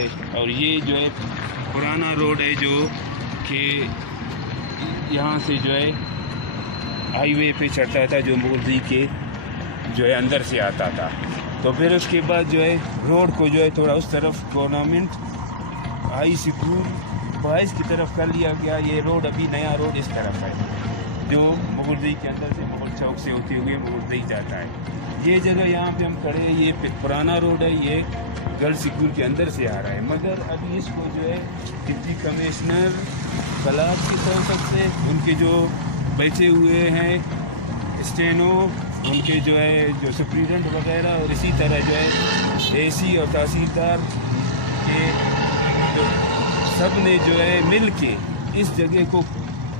ہے. اور یہ جو ہے پرانا روڈ ہے جو کہ یہاں سے جو ہے ہائی وے پہ چڑھتا تھا جو مغرضی کے جو ہے اندر سے آتا تھا. تو پھر اس کے بعد جو ہے روڈ کو جو ہے تھوڑا اس طرف گورنمنٹ ہائی سکول باعث کی طرف کر لیا گیا. یہ روڈ ابھی نیا روڈ اس طرف ہے جو مغرضی کے اندر سے مغل چوک سے ہوتے ہوئے مغرضی جاتا ہے. یہ جگہ یہاں پہ ہم کھڑے ہیں یہ پرانا روڈ ہے, یہ گرلز اسکول کے اندر سے آ رہا ہے. مگر ابھی اس کو جو ہے ڈپٹی کمشنر بلاک کی طرف سے ان کے جو بیٹھے ہوئے ہیں اسٹینو ان کے جو ہے جو سپریڈنٹ وغیرہ اور اسی طرح جو ہے اے سی اور تحصیلدار کے جو سب نے جو ہے مل کے اس جگہ کو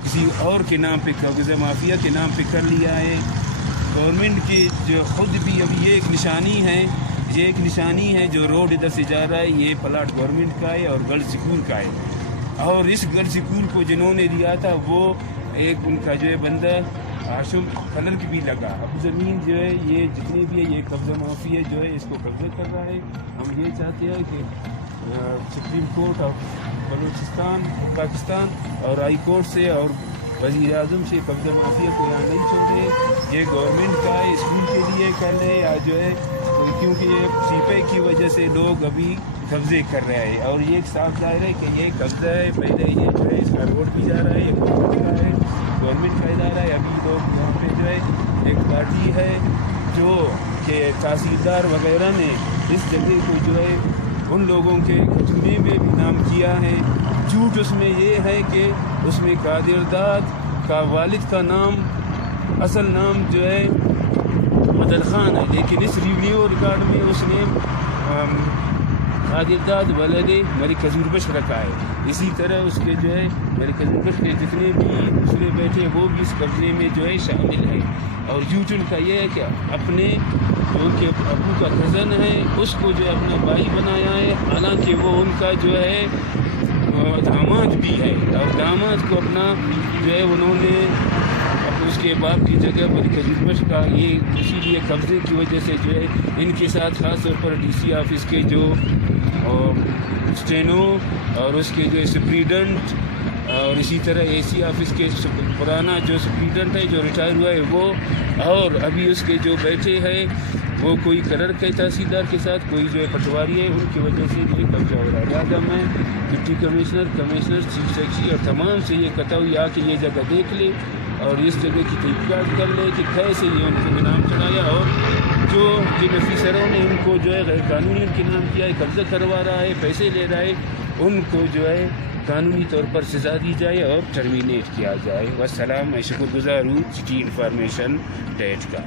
کسی اور کے نام پہ قبضہ مافیا کے نام پہ کر لیا ہے. گورنمنٹ کی جو خود بھی ابھی یہ ایک نشانی ہے جو روڈ ادھر سے جا رہا ہے, یہ پلاٹ گورنمنٹ کا ہے اور گرلز اسکول کا ہے. اور اس گرلز اسکول کو جنہوں نے دیا تھا وہ ایک ان کا جو ہے بندہ ہاشم کلرک بھی لگا. اب زمین جو ہے یہ جتنی بھی ہے یہ قبضہ مافیا جو ہے اس کو قبضہ کر رہا ہے. ہم یہ چاہتے ہیں کہ supreme court of Balochistan Pakistan اور ہائی کورٹ سے اور وزیر اعظم سے قبضہ مافیا کو یہاں نہیں چھوڑے. یہ گورنمنٹ کا ہے, اسکول کے لیے کر لے یا جو ہے کیونکہ یہ سیپے کی وجہ سے لوگ ابھی قبضے کر رہے ہیں. اور یہ ایک صاف ظاہر ہے کہ یہ قبضہ ہے. پہلے یہ جو ہے اس کا روڈ بھی جا رہا ہے, یہ گورنمنٹ کا ہے, گورنمنٹ کا ادارہ ہے. ابھی لوگ یہاں پہ جو ہے ایک پارٹی ہے جو کہ تحصیلدار وغیرہ نے اس جگہ کو جو ہے ان لوگوں کے کچھنے میں بھی نام کیا ہے. جھوٹ اس میں یہ ہے کہ اس میں قادر داد کا والد کا نام اصل نام جو ہے مدر خان ہے, لیکن اس ریویو ریکارڈ میں اس نے قادر داد ولد ملک حضور بخش رکھا ہے. اسی طرح اس کے جو ہے ملک حضور بخش کے جتنے بھی دوسرے بیٹے وہ بھی اس قبضے میں جو ہے شامل ہیں. اور جھوٹ ان کا یہ ہے کہ اپنے جو ان کے ابو کا کزن ہے اس کو جو ہے اپنا بھائی بنایا ہے, حالانکہ وہ ان کا جو ہے داماد بھی ہے. اور داماد کو اپنا جو ہے انہوں نے اس کے باپ کی جگہ ملک حضور بخش کا یہ اسی لیے قبضے کی وجہ سے جو ہے ان کے ساتھ خاص طور پر ڈی سی آفس کے جو اسٹینو اور اس کے جو سپریڈنٹ اور اسی طرح اے سی آفس کے پرانا جو سپریڈنٹ ہے جو ریٹائر ہوا ہے وہ, اور ابھی اس کے جو بیٹے ہیں وہ کوئی کلرک ہے تحصیلدار کے ساتھ, کوئی جو ہے پٹواری ہے, ان کی وجہ سے یہ قبضہ ہو رہا ہے. لہٰذا میں ڈپٹی کمشنر چیف سیکرٹری اور تمام سے یہ کہتا ہوں یا کہ یہ جگہ دیکھ لے اور اس جگہ کی تحقیقات کر لے کہ کیسے یہ ان کے نام چڑھایا, اور جو جن افیسروں نے ان کو جو ہے غیر قانونی ان کے نام کیا ہے, قبضہ کروا رہا ہے, پیسے لے رہا ہے, ان کو جو ہے قانونی طور پر سزا دی جائے اور ٹرمینیٹ کیا جائے. والسلام. میں شکر گزار ہوں سٹی انفارمیشن ڈیٹ کا.